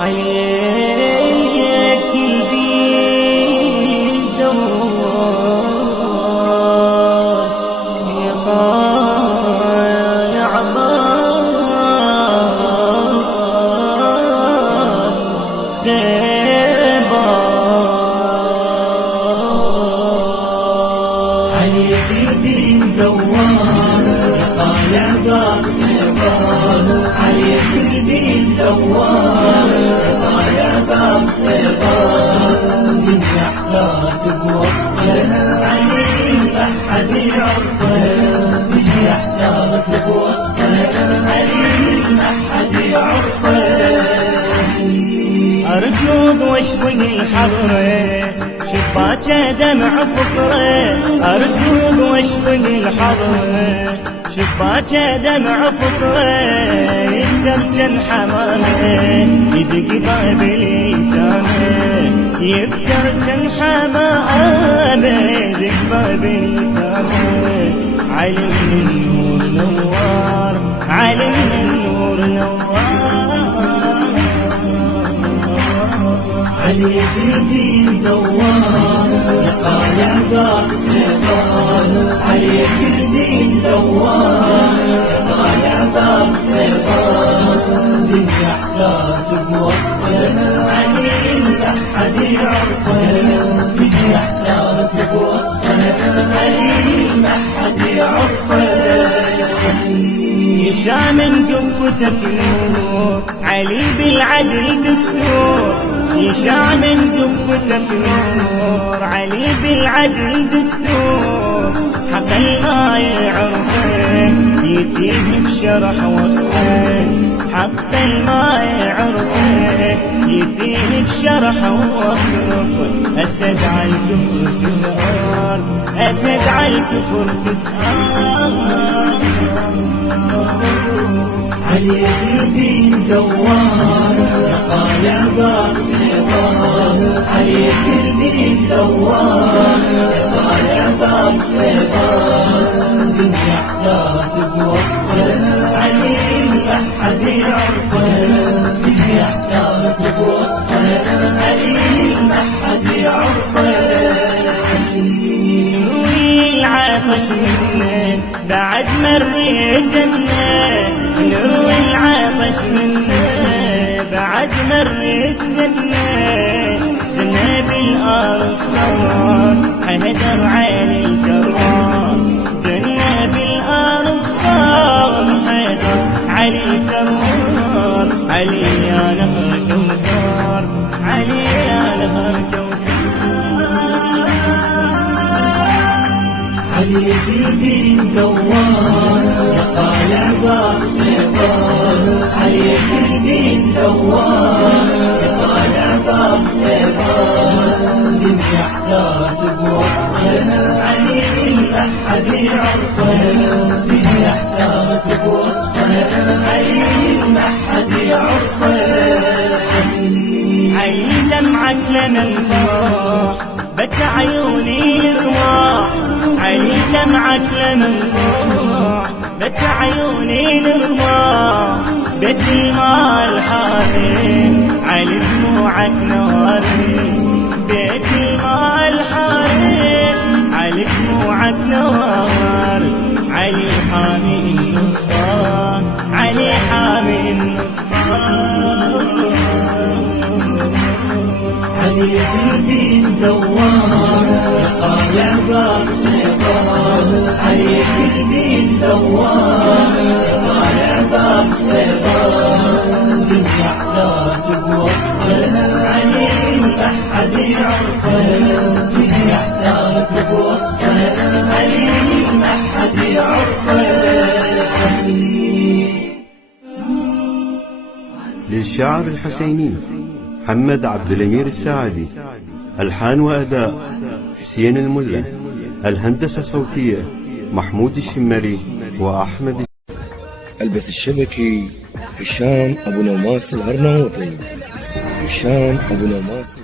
عليك الدين دوار يا طالع باب خيبر. عليك الدين دوار يا طالع باب خيبر. عليك الدين دوار يا طالع باب خيبر. من يحتاج بوصفه عليم أحد يعرفه. من يحتاج بوصفه عليم أحد يعرفه. أركض واشوي الحضرة شباكه دمع فقره. أركض واشوي الحضرة شباكه دمع فقره. يقدر جن حمامه يدق باب اليتامى. يذكر جن حمامه يدق باب اليتامى. علم النور نوار علم النور نوار. عليك الدين دوار يا طالع باب خيبر. عليك الدين دوار يا طالع باب خيبر. من يحتاج بوصفه عليم أحد يعرفه. من يحتاج بوصفه عليم أحد يعرفه. يشاع من قبتك نور علي بالعدل دستور. يشاع من قبتك نور علي بالعدل دستور. حق ما يعرفه يتيه بشرح وصفه. حق ما يعرفه يتيه بشرح وصفه. أسد على الكفر تزهر أسد على الكفر تزهر. عليك الدين دوار يا طالع باب خيبر. عليك الدين دوار يا طالع باب خيبر. من يحتاج بوصفه عليم أحد يعرفه. من يحتاج بوصفه عليم أحد يعرفه. نروي العطش منه بعد مريت جنة. نروي العطش منه بعد مريت جنة. جنة بالأرض صار حيدر علي الكرار. جنة بالأرض صار حيدر علي الكرار. علي يا نهر كوثر علي يا نهر كوثر. عليك الدين دوار يا طالع باب خيبر. عليك الدين دوار يا طالع باب خيبر. من يحتاج بوصفه عليم أحد يعرفه. من يحتاج بوصفه عليم أحد يعرفه. علي دمعك لمن طاح بكى عيوني الرواح. علي دمعك لمن طاح بكى عيوني الرواح. بيت المال حارس علي دموعك نواري. بيت المال حارس علي دموعك نواري. علي حامي النطاق علي حامي النطاق. عليك الدين دوار يا طالع باب خيبر. عليك الدين دوار يا طالع باب خيبر. من يحتاج بوصفه عليم أحد يعرفه. من يحتاج بوصفه عليم أحد يعرفه. للشاعر الحسيني محمد عبد الأمير الساعدي. ألحان وأداء حسين الملا. الهندسة الصوتية محمود الشمري وأحمد. البث الشبكي هشام أبو نواس الأرناؤوطي. هشام أبو نواس.